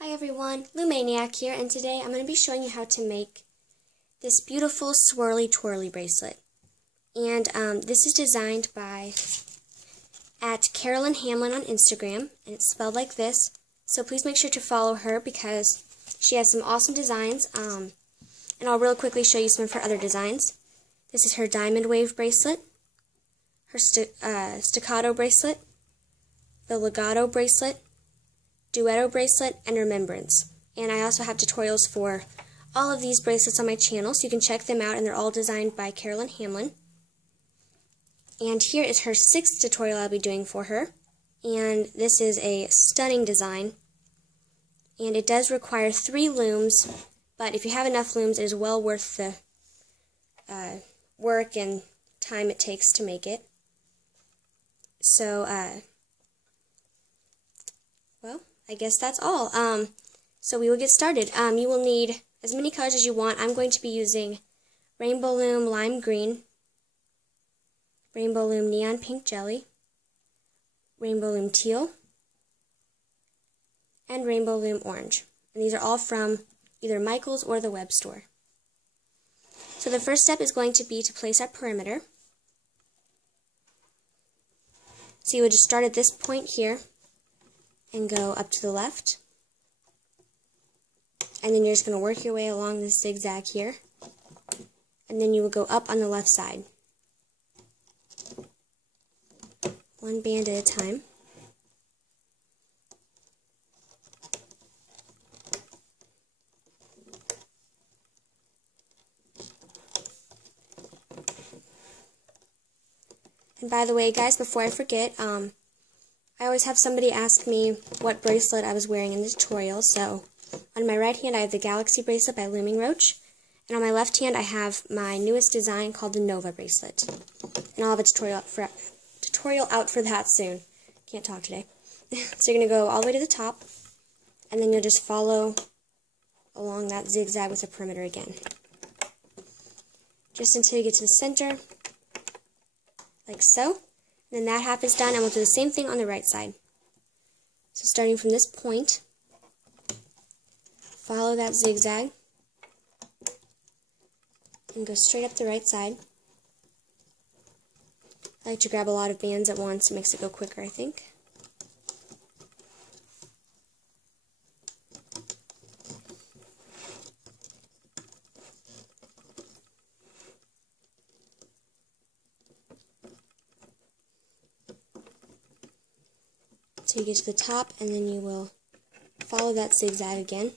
Hi everyone, Loomaniac here, and today I'm going to be showing you how to make this beautiful Swirlie-Twirlie bracelet. And this is designed by @Carolyn Hamlin on Instagram, and it's spelled like this. So please make sure to follow her because she has some awesome designs, and I'll real quickly show you some of her other designs. This is her diamond wave bracelet, her staccato bracelet, the legato bracelet, duetto bracelet, and remembrance. And I also have tutorials for all of these bracelets on my channel, so you can check them out, and they're all designed by Carolyn Hamlin. And here is her 6th tutorial I'll be doing for her, and this is a stunning design, and it does require 3 looms, but if you have enough looms, it is well worth the work and time it takes to make it. So, well, I guess that's all. So we will get started. You will need as many colors as you want. I'm going to be using Rainbow Loom Lime Green, Rainbow Loom Neon Pink Jelly, Rainbow Loom Teal, and Rainbow Loom Orange. And these are all from either Michael's or the web store. So the first step is going to be to place our perimeter. So you would just start at this point here and go up to the left, and then you're just going to work your way along this zigzag here, and then you will go up on the left side, one band at a time. And by the way, guys, before I forget, I always have somebody ask me what bracelet I was wearing in the tutorial. So on my right hand I have the Galaxy bracelet by Looming Roach, and on my left hand I have my newest design called the Nova bracelet. And I'll have a tutorial out for that soon. Can't talk today. So you're going to go all the way to the top, and then you'll just follow along that zigzag with the perimeter again, just until you get to the center, like so. Then that half is done, and we'll do the same thing on the right side. So starting from this point, follow that zigzag, and go straight up the right side. I like to grab a lot of bands at once. It makes it go quicker, I think. So you get to the top, and then you will follow that zigzag again.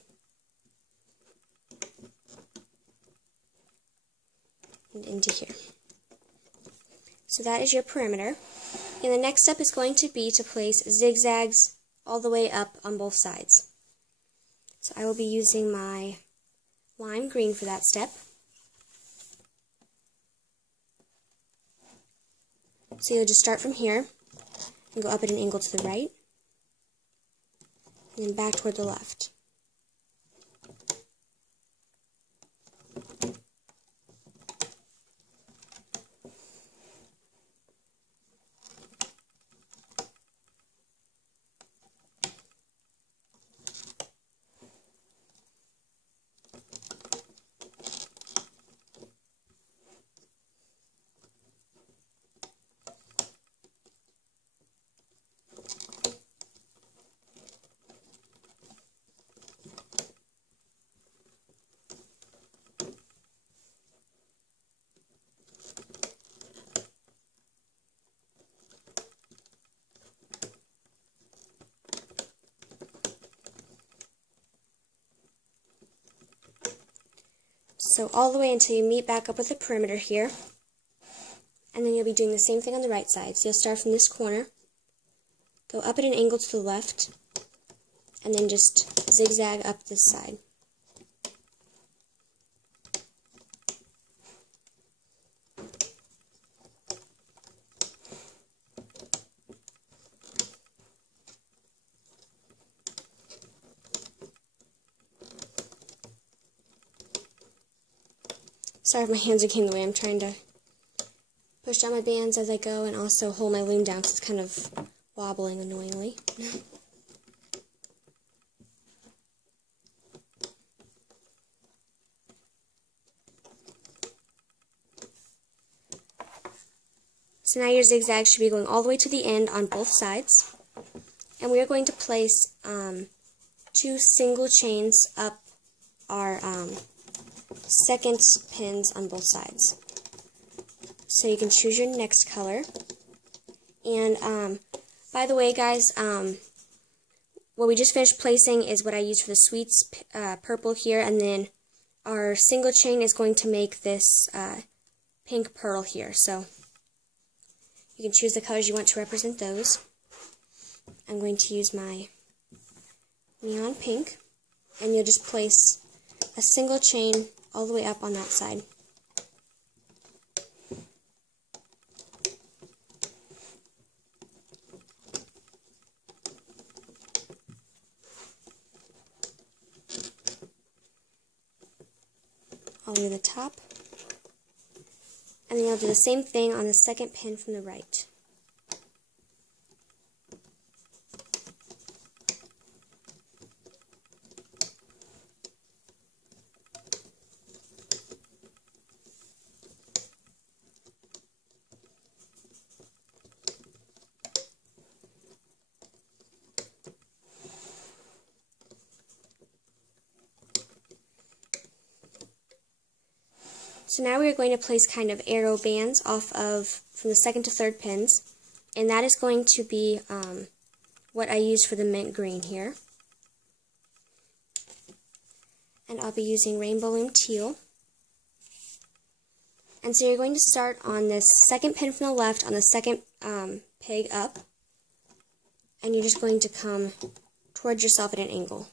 And into here. So that is your perimeter. And the next step is going to be to place zigzags all the way up on both sides. So I will be using my lime green for that step. So you'll just start from here and go up at an angle to the right, and then back toward the left. So all the way until you meet back up with the perimeter here, and then you'll be doing the same thing on the right side. So you'll start from this corner, go up at an angle to the left, and then just zigzag up this side. Sorry if my hands are getting in the way. I'm trying to push down my bands as I go and also hold my loom down because it's kind of wobbling annoyingly. So now your zigzag should be going all the way to the end on both sides. And we are going to place 2 single chains up our second pins on both sides. So you can choose your next color. And by the way, guys, what we just finished placing is what I used for the sweets purple here, and then our single chain is going to make this pink pearl here. So you can choose the colors you want to represent those. I'm going to use my neon pink, and you'll just place a single chain all the way up on that side. All the way to the top. And then you'll do the same thing on the second pin from the right. So now we are going to place kind of arrow bands off of from the second to third pins, and that is going to be what I used for the mint green here. And I'll be using Rainbow Loom Teal. And so you're going to start on this second pin from the left on the second peg up, and you're just going to come towards yourself at an angle.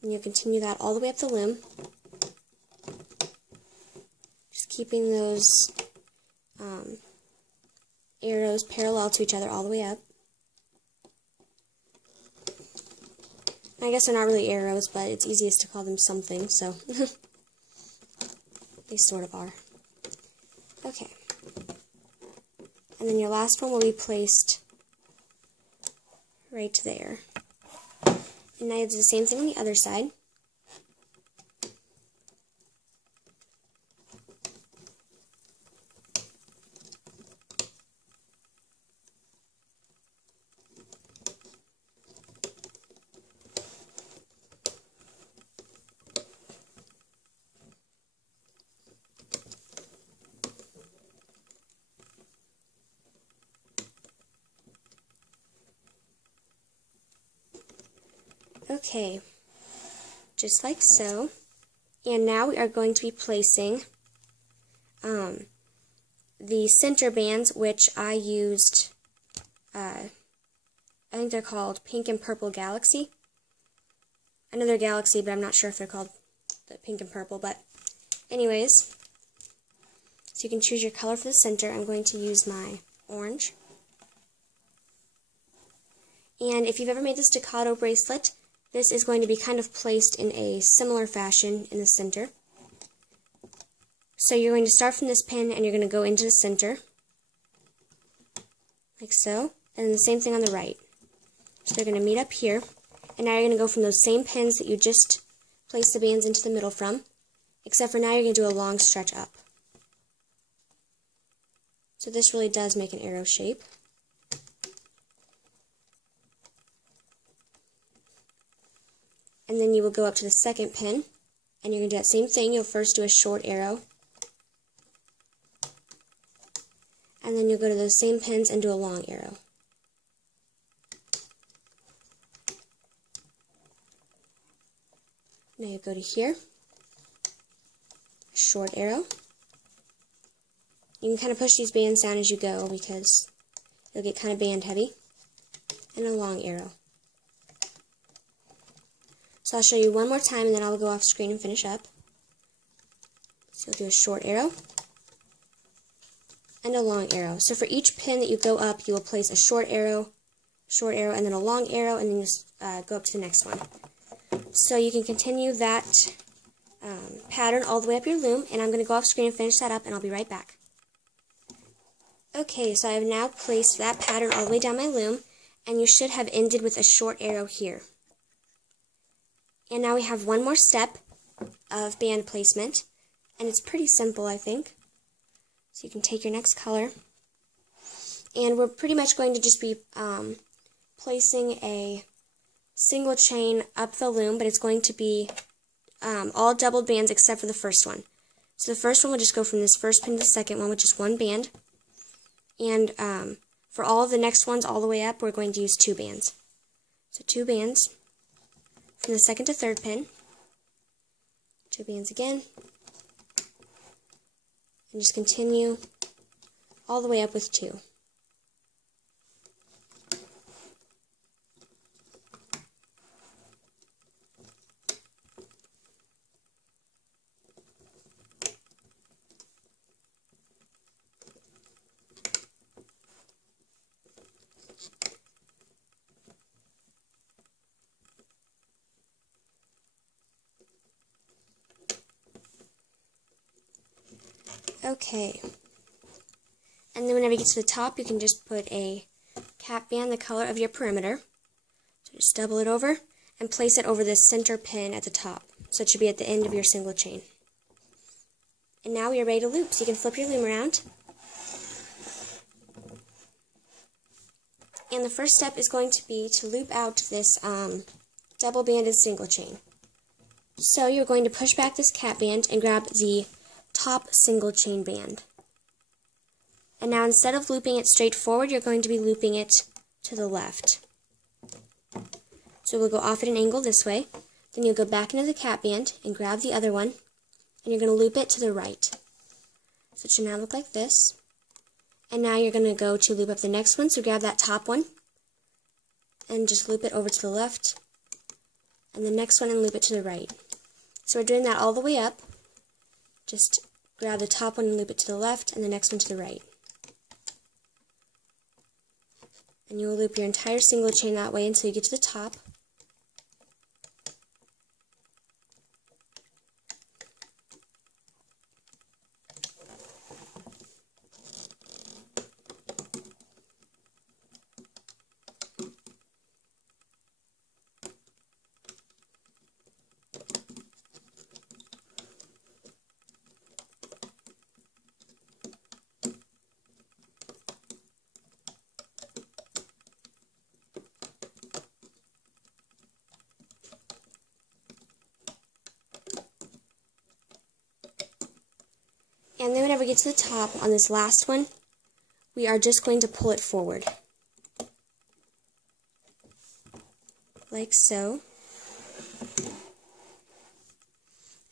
And you'll continue that all the way up the loom. Keeping those arrows parallel to each other all the way up. I guess they're not really arrows, but it's easiest to call them something, so they sort of are. Okay. And then your last one will be placed right there. And now you do the same thing on the other side. Okay, just like so. And now we are going to be placing the center bands, which I used, I think they're called Pink and Purple Galaxy. I know they're Galaxy, but I'm not sure if they're called the Pink and Purple, but anyways. So you can choose your color for the center. I'm going to use my orange. And if you've ever made the staccato bracelet, this is going to be kind of placed in a similar fashion in the center. So you're going to start from this pin and you're going to go into the center, like so, and then the same thing on the right. So they're going to meet up here, and now you're going to go from those same pins that you just placed the bands into the middle from, except for now you're going to do a long stretch up. So this really does make an arrow shape. And then you will go up to the second pin, and you're going to do that same thing. You'll first do a short arrow, and then you'll go to those same pins and do a long arrow. Now you go to here, a short arrow. You can kind of push these bands down as you go because you'll get kind of band heavy, and a long arrow. So I'll show you one more time and then I'll go off screen and finish up. So you'll do a short arrow and a long arrow. So for each pin that you go up, you will place a short arrow, and then a long arrow, and then just go up to the next one. So you can continue that pattern all the way up your loom, and I'm going to go off screen and finish that up, and I'll be right back. Okay, so I have now placed that pattern all the way down my loom, and you should have ended with a short arrow here. And now we have one more step of band placement, and it's pretty simple, I think. So you can take your next color, and we're pretty much going to just be placing a single chain up the loom, but it's going to be all doubled bands except for the first one. So the first one will just go from this first pin to the second one, which is one band. And for all of the next ones all the way up, we're going to use 2 bands. So 2 bands from the second to third pin, 2 bands again, and just continue all the way up with 2. Okay, and then whenever you get to the top, you can just put a cap band the color of your perimeter. So just double it over and place it over the center pin at the top. So it should be at the end of your single chain. And now we are ready to loop, so you can flip your loom around. And the first step is going to be to loop out this double banded single chain. So you're going to push back this cap band and grab the top single chain band. And now instead of looping it straight forward, you're going to be looping it to the left. So we'll go off at an angle this way. Then you'll go back into the cap band and grab the other one, and you're going to loop it to the right. So it should now look like this. And now you're going to go to loop up the next one, so grab that top one and just loop it over to the left, and the next one and loop it to the right. So we're doing that all the way up. Just grab the top one and loop it to the left, and the next one to the right. And you will loop your entire single chain that way until you get to the top. And then whenever we get to the top on this last one, we are just going to pull it forward. Like so.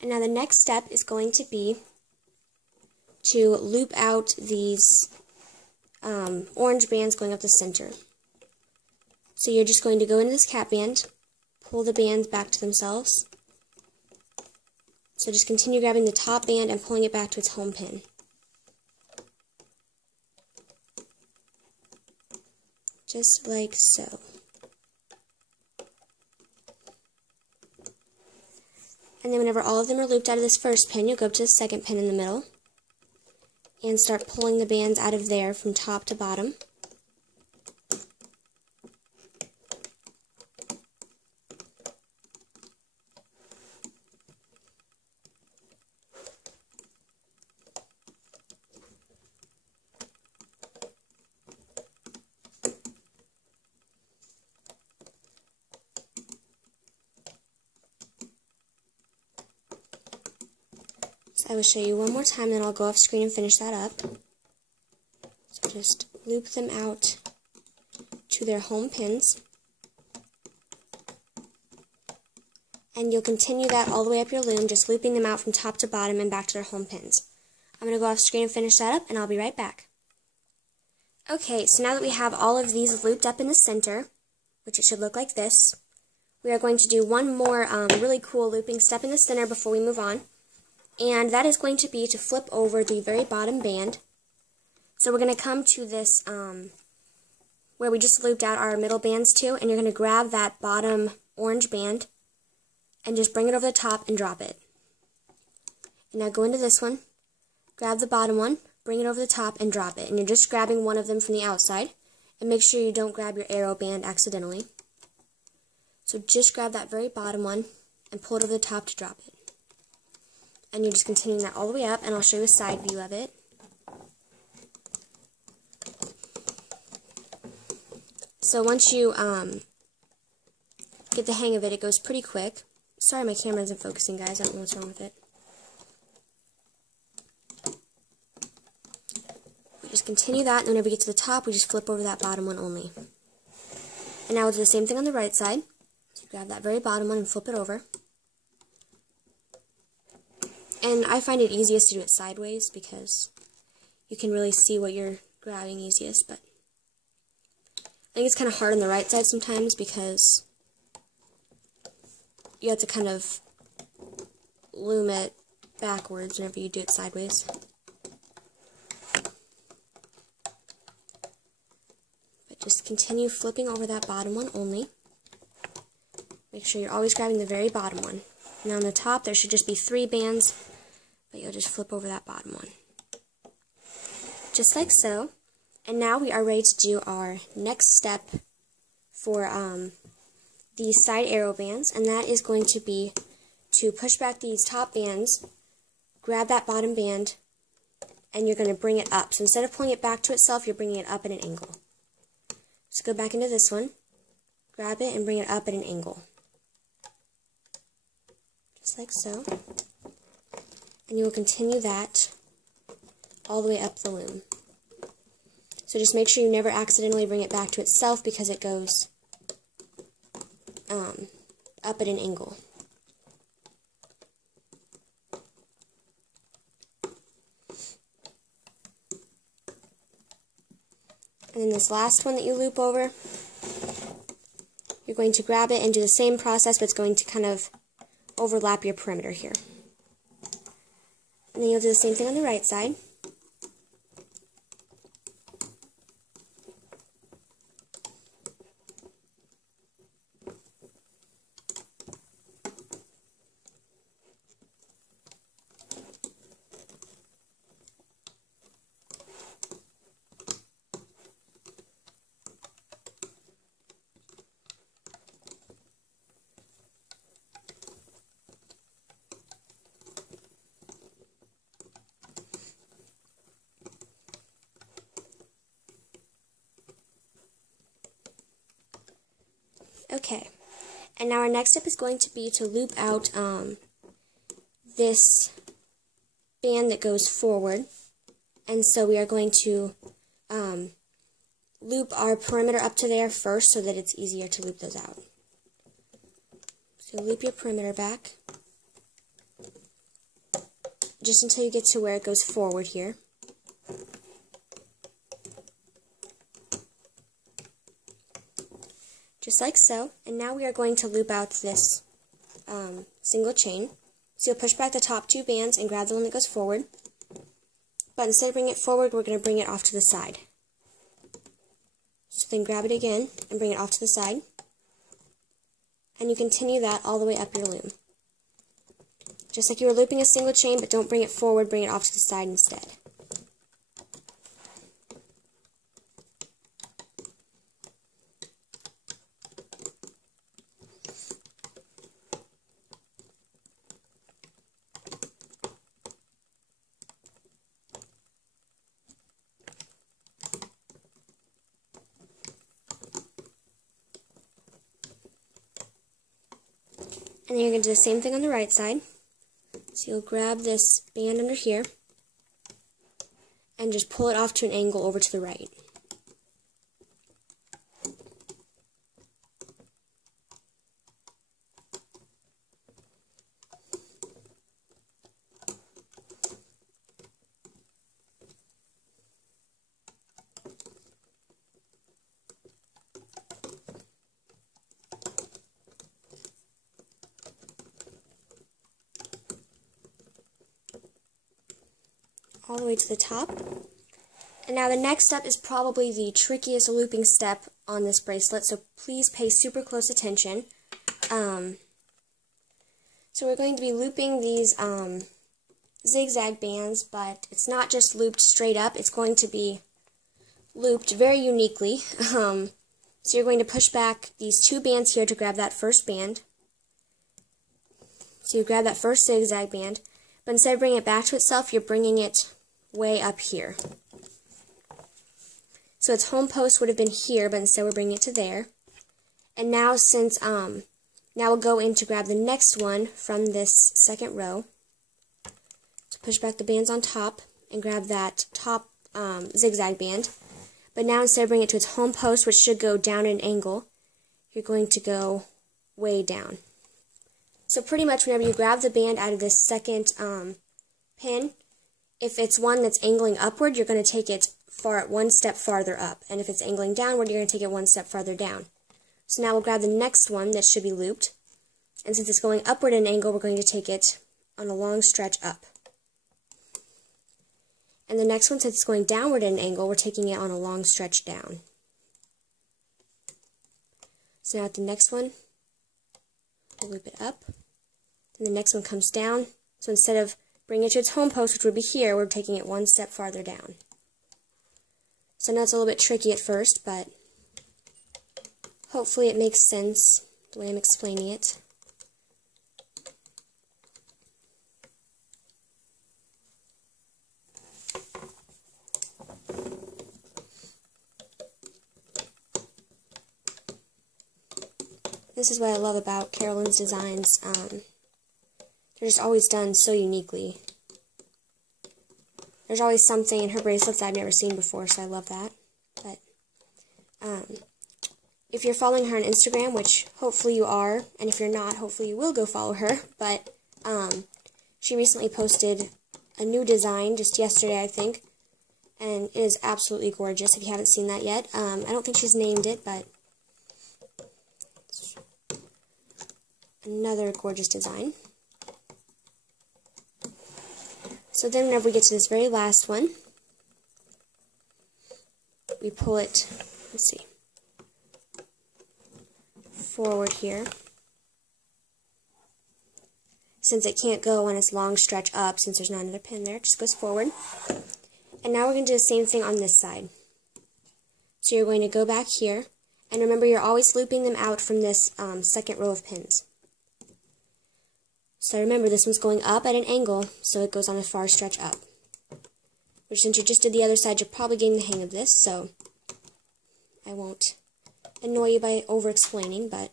And now the next step is going to be to loop out these orange bands going up the center. So you're just going to go into this cap band, pull the bands back to themselves. So just continue grabbing the top band and pulling it back to its home pin. Just like so. And then whenever all of them are looped out of this first pin, you'll go up to the second pin in the middle and start pulling the bands out of there from top to bottom. So I will show you one more time, then I'll go off screen and finish that up. So just loop them out to their home pins. And you'll continue that all the way up your loom, just looping them out from top to bottom and back to their home pins. I'm going to go off screen and finish that up, and I'll be right back. Okay, so now that we have all of these looped up in the center, which it should look like this, we are going to do one more really cool looping step in the center before we move on. And that is going to be to flip over the very bottom band. So we're going to come to this where we just looped out our middle bands to, and you're going to grab that bottom orange band and just bring it over the top and drop it. And now go into this one, grab the bottom one, bring it over the top and drop it. And you're just grabbing one of them from the outside, and make sure you don't grab your arrow band accidentally. So just grab that very bottom one and pull it over the top to drop it. And you're just continuing that all the way up, and I'll show you a side view of it. So once you get the hang of it, it goes pretty quick. Sorry my camera isn't focusing, guys. I don't know what's wrong with it. We just continue that, and whenever we get to the top, we just flip over that bottom one only. And now we'll do the same thing on the right side. So grab that very bottom one and flip it over. And I find it easiest to do it sideways because you can really see what you're grabbing easiest, but I think it's kind of hard on the right side sometimes because you have to kind of loom it backwards whenever you do it sideways. But just continue flipping over that bottom one only. Make sure you're always grabbing the very bottom one. Now on the top there should just be 3 bands, but you'll just flip over that bottom one. Just like so. And now we are ready to do our next step for these side arrow bands, and that is going to be to push back these top bands, grab that bottom band, and you're going to bring it up. So instead of pulling it back to itself, you're bringing it up at an angle. So go back into this one, grab it, and bring it up at an angle. Just like so. And you will continue that all the way up the loom. So just make sure you never accidentally bring it back to itself because it goes up at an angle. And then this last one that you loop over, you're going to grab it and do the same process, but it's going to kind of overlap your perimeter here. And then you'll do the same thing on the right side. Okay, and now our next step is going to be to loop out this band that goes forward, and so we are going to loop our perimeter up to there first so that it's easier to loop those out. So loop your perimeter back just until you get to where it goes forward here. Just like so, and now we are going to loop out this single chain. So you'll push back the top 2 bands and grab the one that goes forward, but instead of bringing it forward, we're going to bring it off to the side. So then grab it again and bring it off to the side, and you continue that all the way up your loom. Just like you were looping a single chain, but don't bring it forward, bring it off to the side instead. And then you're going to do the same thing on the right side. So you'll grab this band under here and just pull it off to an angle over to the right. All the way to the top. And now the next step is probably the trickiest looping step on this bracelet, so please pay super close attention. So we're going to be looping these zigzag bands, but it's not just looped straight up, it's going to be looped very uniquely. So you're going to push back these 2 bands here to grab that first band. So you grab that first zigzag band, but instead of bringing it back to itself, you're bringing it way up here. So So its home post would have been here, but instead we're bringing it to there. And now since, now we'll go in to grab the next one from this second row. So push back the bands on top and grab that top zigzag band. But now instead of bringing it to its home post, which should go down at an angle, you're going to go way down. So pretty much whenever you grab the band out of this second pin, if it's one that's angling upward, you're going to take it one step farther up. And if it's angling downward, you're going to take it one step farther down. So now we'll grab the next one that should be looped. And since it's going upward at an angle, we're going to take it on a long stretch up. And the next one, since it's going downward at an angle, we're taking it on a long stretch down. So now at the next one, we'll loop it up. And the next one comes down. So instead of bringing it to its home post, which would be here, we're taking it one step farther down. So now it's a little bit tricky at first, but hopefully it makes sense the way I'm explaining it. This is what I love about Carolyn's designs. They're just always done so uniquely. There's always something in her bracelets I've never seen before, so I love that. But if you're following her on Instagram, which hopefully you are, and if you're not, hopefully you will go follow her, but she recently posted a new design just yesterday, I think, and it is absolutely gorgeous if you haven't seen that yet. I don't think she's named it, but another gorgeous design. So then whenever we get to this very last one, we pull it, let's see, forward here. Since it can't go on its long stretch up, since there's not another pin there, it just goes forward. And now we're going to do the same thing on this side. So you're going to go back here, and remember you're always looping them out from this second row of pins. So remember, this one's going up at an angle, so it goes on a far stretch up. Which, since you just did the other side, you're probably getting the hang of this, so I won't annoy you by over-explaining, but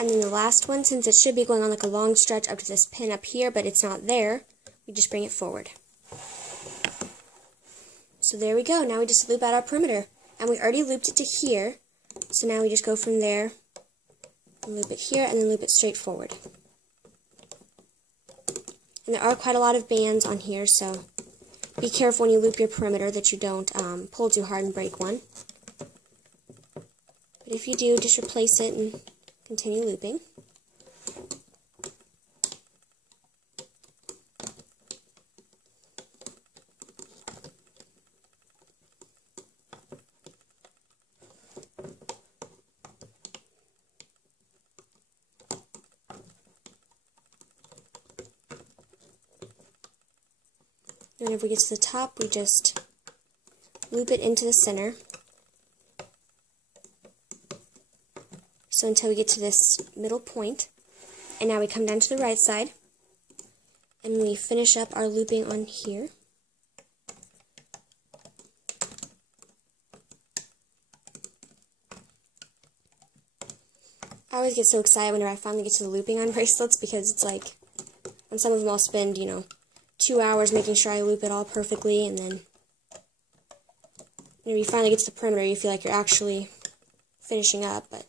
and then the last one, since it should be going on like a long stretch up to this pin up here, but it's not there, we just bring it forward. So there we go. Now we just loop out our perimeter. And we already looped it to here, so now we just go from there, and loop it here, and then loop it straight forward. And there are quite a lot of bands on here, so be careful when you loop your perimeter that you don't pull too hard and break one. But if you do, just replace it and continue looping. And if we get to the top, we just loop it into the center. So until we get to this middle point. And now we come down to the right side, and we finish up our looping on here. I always get so excited whenever I finally get to the looping on bracelets, because it's like, on some of them I'll spend, 2 hours making sure I loop it all perfectly, and then whenever you finally get to the perimeter, you feel like you're actually finishing up, but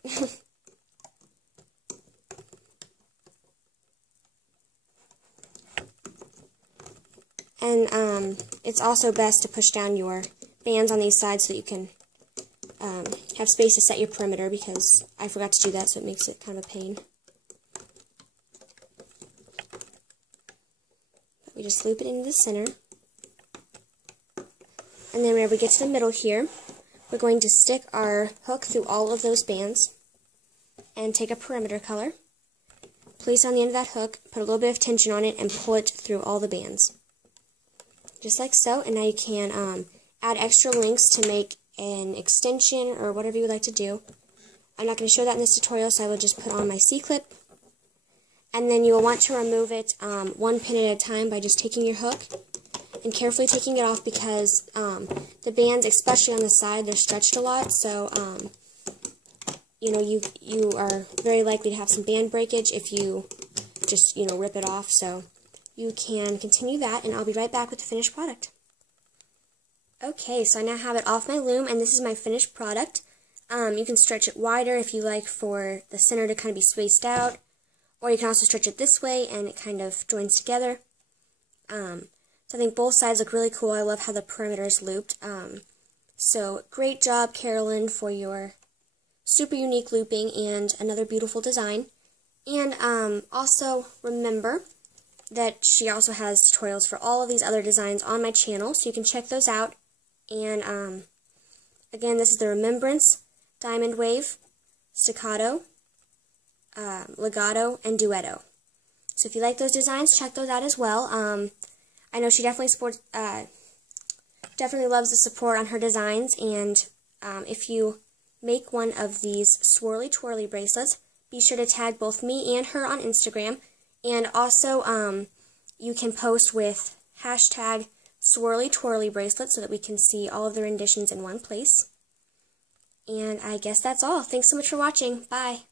and it's also best to push down your bands on these sides so that you can have space to set your perimeter, because I forgot to do that, so it makes it kind of a pain. We just loop it into the center. And then whenever we get to the middle here, we're going to stick our hook through all of those bands and take a perimeter color, place on the end of that hook, put a little bit of tension on it, and pull it through all the bands. Just like so, and now you can add extra links to make an extension or whatever you would like to do. I'm not going to show that in this tutorial, so I will just put on my C-clip. And then you will want to remove it one pin at a time by just taking your hook and carefully taking it off, because the bands, especially on the side, they're stretched a lot, so you know, you are very likely to have some band breakage if you just, you know, rip it off. So you can continue that, and I'll be right back with the finished product. Okay, so I now have it off my loom, and this is my finished product. You can stretch it wider if you like for the center to kind of be spaced out, or you can also stretch it this way and it kind of joins together. So I think both sides look really cool. I love how the perimeter is looped. So great job, Carolyn, for your super unique looping and another beautiful design. And also remember that she also has tutorials for all of these other designs on my channel, so you can check those out. And again, this is the Remembrance, Diamond Wave, Staccato, Legato, and Duetto. So if you like those designs, check those out as well. I know she definitely loves the support on her designs, and if you make one of these Swirlie-Twirlie bracelets, be sure to tag both me and her on Instagram, and also you can post with hashtag Swirlie-Twirlie bracelet so that we can see all of the renditions in one place. And I guess that's all. Thanks so much for watching. Bye.